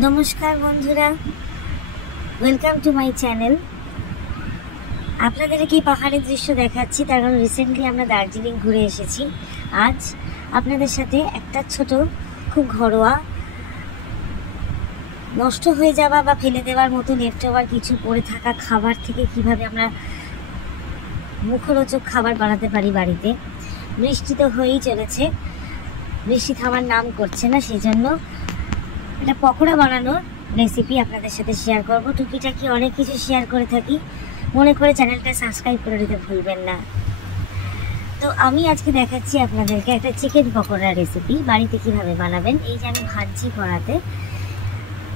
নমস্কার বন্ধুরা, welcome to my channel. আপনাদেরকে এই পাহাড়ের দৃশ্য দেখাচ্ছি, তার কারণ রিসেন্টলি আমরা দার্জিলিং ঘুরে এসেছি। আজ আপনাদের সাথে একটা ছোট, খুব ঘরোয়া, নষ্ট হয়ে যাওয়া বা ফেলে দেওয়ার মতো লেফট ওভার কিছু পড়ে থাকা খাবার থেকে কিভাবে আমরা মুখরোচক খাবার বানাতে পারি বাড়িতে। বৃষ্টি তো হয়েই চলেছে, বৃষ্টি থামার নাম করছে না, সেই জন্য একটা পকোড়া বানানোর রেসিপি আপনাদের সাথে শেয়ার করব। টুকিটাকি অনেক কিছু শেয়ার করে থাকি, মনে করে চ্যানেলটা সাবস্ক্রাইব করে দিতে ভুলবেন না। তো আমি আজকে দেখাচ্ছি আপনাদেরকে একটা চিকেন পকোড়ার রেসিপি বাড়িতে কিভাবে বানাবেন। এই যে আমি ভাজি করাতে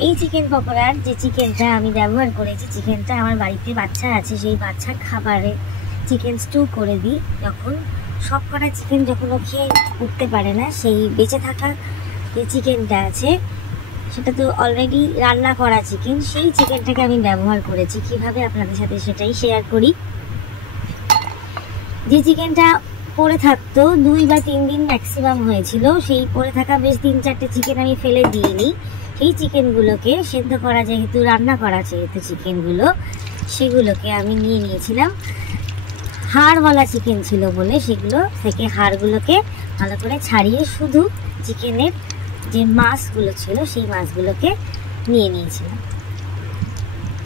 এই চিকেন পকোড়ার যে চিকেনটা আমি ব্যবহার করেছি, চিকেনটা আমার বাড়িতে বাচ্চা আছে, সেই বাচ্চার খাবারে চিকেন স্টু করে দিই। যখন সব কটা চিকেন যখন ও খেয়ে উঠতে পারে না, সেই বেঁচে থাকা যে চিকেনটা আছে সেটা তো অলরেডি রান্না করা চিকেন, সেই চিকেনটাকে আমি ব্যবহার করেছি। কিভাবে আপনাদের সাথে সেটাই শেয়ার করি। যে চিকেনটা পড়ে থাকতো 2 বা 3 দিন ম্যাক্সিমাম হয়েছিল, সেই পড়ে থাকা বেশ 3-4টে চিকেন আমি ফেলে দিইনি। সেই চিকেনগুলোকে সেদ্ধ করা, যেহেতু রান্না করা যেহেতু চিকেনগুলো, সেগুলোকে আমি নিয়ে নিয়েছিলাম। হাড়ওয়ালা চিকেন ছিল বলে সেগুলো থেকে হাড়গুলোকে ভালো করে ছাড়িয়ে শুধু চিকেনের যে মাছগুলো ছিল সেই মাছগুলোকে নিয়ে নিয়েছিলাম।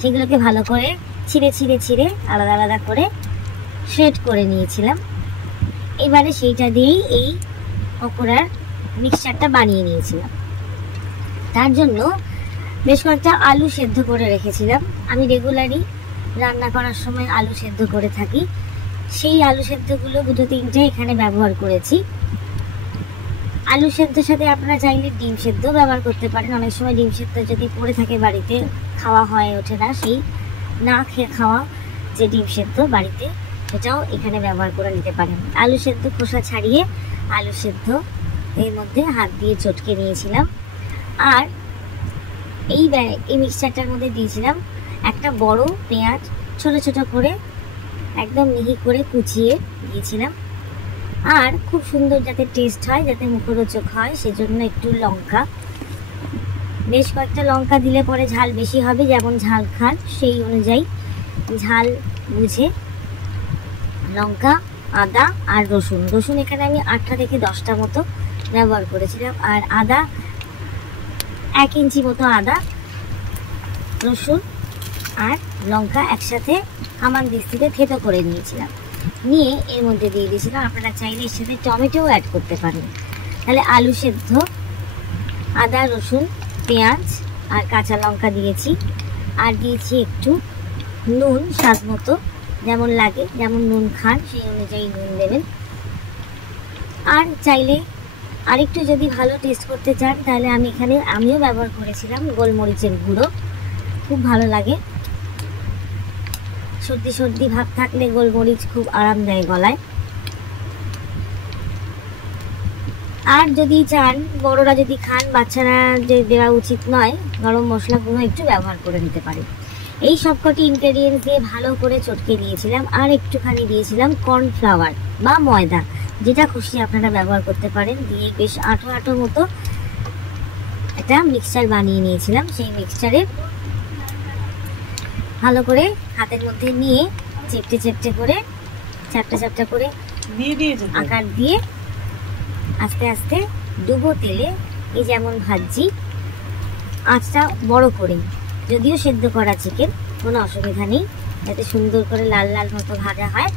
সেগুলোকে ভালো করে ছিঁড়ে আলাদা আলাদা করে শ্রেড করে নিয়েছিলাম। এবারে সেইটা দিয়েই এই পকোড়ার মিক্সচারটা বানিয়ে নিয়েছিলাম। তার জন্য বেশ কয়েকটা আলু সেদ্ধ করে রেখেছিলাম। আমি রেগুলারই রান্না করার সময় আলু সেদ্ধ করে থাকি। সেই আলু সেদ্ধগুলো 2-3টে এখানে ব্যবহার করেছি। আলু সেদ্ধর সাথে আপনারা চাইলে ডিম সেদ্ধ ব্যবহার করতে পারেন। অনেক সময় ডিম সেদ্ধ যদি পড়ে থাকে বাড়িতে, খাওয়া হয়ে ওঠে না, সেই না খেয়ে খাওয়া যে ডিম সেদ্ধ বাড়িতে, সেটাও এখানে ব্যবহার করে নিতে পারেন। আলু সেদ্ধ খোসা ছাড়িয়ে আলু সেদ্ধ এর মধ্যে হাত দিয়ে চটকে নিয়েছিলাম। আর এই মিক্সচারটার মধ্যে দিয়েছিলাম একটা বড় পেঁয়াজ, ছোট ছোট করে একদম মিহি করে কুচিয়ে দিয়েছিলাম। আর খুব সুন্দর যাতে টেস্ট হয়, যাতে মুখরোচক হয়, সেজন্য একটু লঙ্কা, বেশ কয়েকটা লঙ্কা দিলে পরে ঝাল বেশি হবে, যেমন ঝাল খান সেই অনুযায়ী ঝাল বুঝে লঙ্কা, আদা আর রসুন এখানে আমি 8টা থেকে 10টা মতো ব্যবহার করেছিলাম। আর আদা 1 ইঞ্চি মতো আদা, রসুন আর লঙ্কা একসাথে হামান দিস্তিতে থেতো করে নিয়েছিলাম। নিয়ে এর মধ্যে দিয়ে দিয়েছিলাম, আপনারা চাইলে এর সাথে টমেটোও অ্যাড করতে পারেন। তাহলে আলু সেদ্ধ, আদা, রসুন, পেঁয়াজ আর কাঁচা লঙ্কা দিয়েছি। আর দিয়েছি একটু নুন, স্বাদ মতো, যেমন লাগে, যেমন নুন খান সেই অনুযায়ী নুন দেবেন। আর চাইলে আরেকটু যদি ভালো টেস্ট করতে চান, তাহলে আমিও ব্যবহার করেছিলাম গোলমরিচের গুঁড়ো, খুব ভালো লাগে। সর্দি ভাব থাকলে গোলমরিচ খুব আরাম দেয় গলায়। আর যদি চান, বড়রা যদি খান, বাচ্চারা যে দেওয়া উচিত নয়, গরম মশলা গুঁড়ো একটু ব্যবহার করে নিতে পারে। এই সবকটি ইনগ্রেডিয়েন্টস দিয়ে ভালো করে চটকে নিয়েছিলাম। আর একটুখানি দিয়েছিলাম কর্নফ্লাওয়ার বা ময়দা, যেটা খুশি আপনারা ব্যবহার করতে পারেন। দিয়ে বেশ আঠো মতো একটা মিক্সচার বানিয়ে নিয়েছিলাম। সেই মিক্সচারে ভালো করে হাতের মধ্যে নিয়ে চেপটে করে চ্যাপটা করে আকার দিয়ে আস্তে আস্তে ডুবো তেলে, এই যেমন ভাজি, আঁচটা বড় করে, যদিও সেদ্ধ করা চিকেন, কোনো অসুবিধা নেই, যাতে সুন্দর করে লাল মতো ভাজা হয়।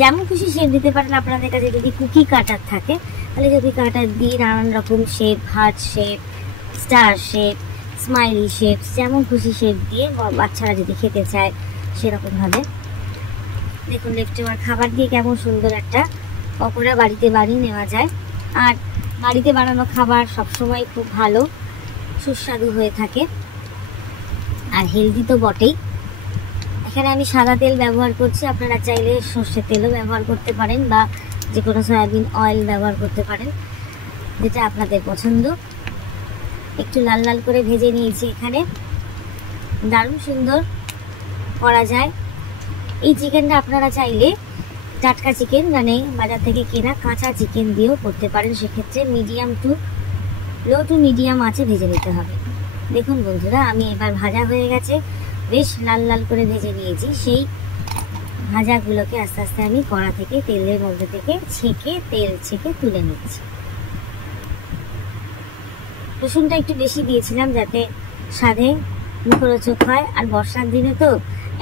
যেমন খুশি শেপ দিতে পারেন। আপনাদের কাছে যদি কুকি কাটার থাকে, তাহলে কুকি কাটার দিয়ে নানান রকম shape, heart shape, star shape, smiley shape, যেমন খুশি শেপ দিয়ে বাচ্চারা যদি খেতে চায় সেরকমভাবে। দেখুন লেফট ওভার খাবার দিয়ে কেমন সুন্দর একটা পকোড়া বাড়িতে বানিয়ে নেওয়া যায়। আর বাড়িতে বানানো খাবার সবসময় খুব ভালো, সুস্বাদু হয়ে থাকে, আর হেলদি তো বটেই। এখানে আমি সাদা তেল ব্যবহার করছি, আপনারা চাইলে সর্ষের তেলও ব্যবহার করতে পারেন বা যে কোনো সয়াবিন অয়েল ব্যবহার করতে পারেন, যেটা আপনাদের পছন্দ। একটু লাল করে ভেজে নিয়েছি। এখানে দারুণ সুন্দর করা যায় এই চিকেনটা। আপনারা চাইলে টাটকা চিকেন, মানে বাজার থেকে কেনা কাঁচা চিকেন দিয়েও করতে পারেন। সেক্ষেত্রে লো টু মিডিয়াম আঁচে ভেজে নিতে হবে। দেখুন বন্ধুরা, আমি এবার ভাজা হয়ে গেছে, বেশ লাল লাল করে ভেজে নিয়েছি। সেই ভাজাগুলোকে আস্তে আস্তে আমি কড়া থেকে তেলের মধ্যে থেকে তেল ছেঁকে তুলে নিচ্ছি। রসুনটা একটু বেশি দিয়েছিলাম যাতে স্বাদে মুখরোচক হয়, আর বর্ষার দিনে তো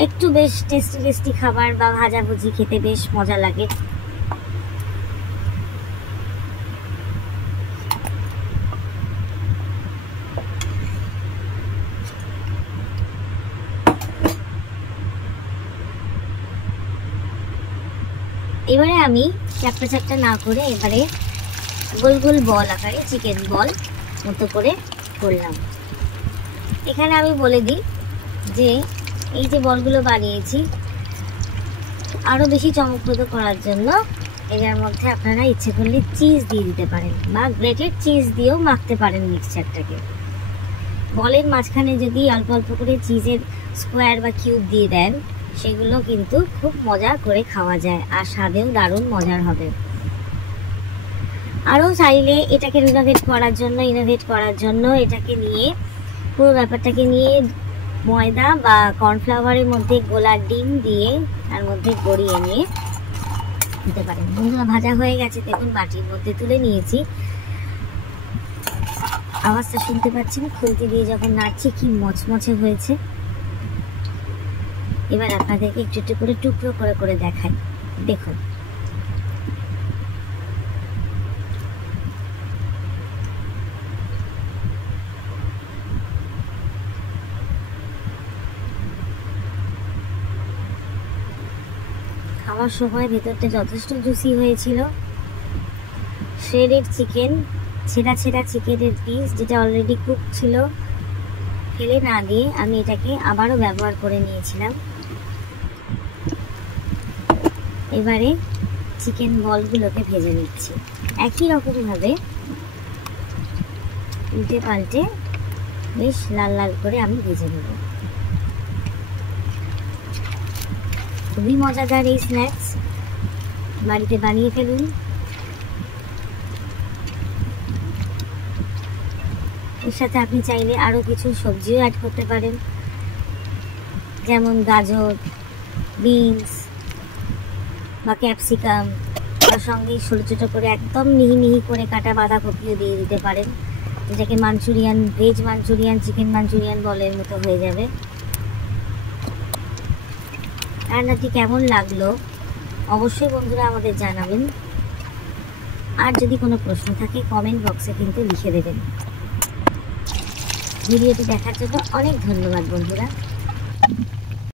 একটু বেশ টেস্টি টেস্টি খাবার বা ভাজাভুজি খেতে বেশ মজা লাগে। এবারে আমি চ্যাপটা চ্যাপটা না করে এবারে গোল গোল বল আকারে চিকেন বল মতো করে করলাম। এখানে আমি বলে দিই যে এই যে বলগুলো বানিয়েছি আরও বেশি চমকপ্রদ করার জন্য এটার মধ্যে আপনারা ইচ্ছে করলে চিজ দিয়ে দিতে পারেন বা গ্রেটেড চিজ দিয়েও মাখতে পারেন মিক্সচারটাকে। বলের মাঝখানে যদি অল্প অল্প করে চিজের স্কোয়ার বা কিউব দিয়ে দেন, সেগুলো কিন্তু খুব মজা করে খাওয়া যায় আর স্বাদেও দারুণ মজার হবে। আরও চাইলে এটাকে ইনোভেট করার জন্য এটাকে নিয়ে পুরো ব্যাপারটাকে নিয়ে ময়দা বা কর্নফ্লাওয়ারের মধ্যে গোলা ডিম দিয়ে তার মধ্যে গড়িয়ে নিয়ে দিতে পারেন। বন্ধুরা, ভাজা হয়ে গেছে, দেখুন বাটির মধ্যে তুলে নিয়েছি। আওয়াজটা শুনতে পাচ্ছেন, খুলতে দিয়ে যখন নাড়ছি কি মচমচে হয়েছে। এবার আপনাদেরকে একটু একটু করে টুকরো করে করে দেখাই, দেখুন। খাওয়ার সময় ভেতরটা যথেষ্ট জুসি হয়েছিল। শ্রেডেড চিকেন, ছেঁড়া ছেঁড়া চিকেনের পিস যেটা অলরেডি কুক ছিল, ফেলে না দিয়ে আমি এটাকে আবারও ব্যবহার করে নিয়েছিলাম। এবারে চিকেন বলগুলোকে ভেজে নিচ্ছি একই রকমভাবে, উল্টে পাল্টে বেশ লাল লাল করে আমি ভেজে নেব। খুবই মজাদার এই স্ন্যাক্স, বাড়িতে বানিয়ে ফেলুন। এর সাথে আপনি চাইলে আরও কিছু সবজিও অ্যাড করতে পারেন, যেমন গাজর, বিনস বা ক্যাপসিকাম, তার সঙ্গে ছোটো ছোটো করে একদম মিহি মিহি করে কাটা বাঁধাকপিও দিয়ে দিতে পারেন, যেটাকে Manchurian, veg Manchurian, chicken Manchurian বলের মতো হয়ে যাবে। রান্নাটি কেমন লাগলো অবশ্যই বন্ধুরা আমাদের জানাবেন, আর যদি কোনো প্রশ্ন থাকে কমেন্ট বক্সে কিন্তু লিখে দেবেন। ভিডিওটি দেখার জন্য অনেক ধন্যবাদ বন্ধুরা।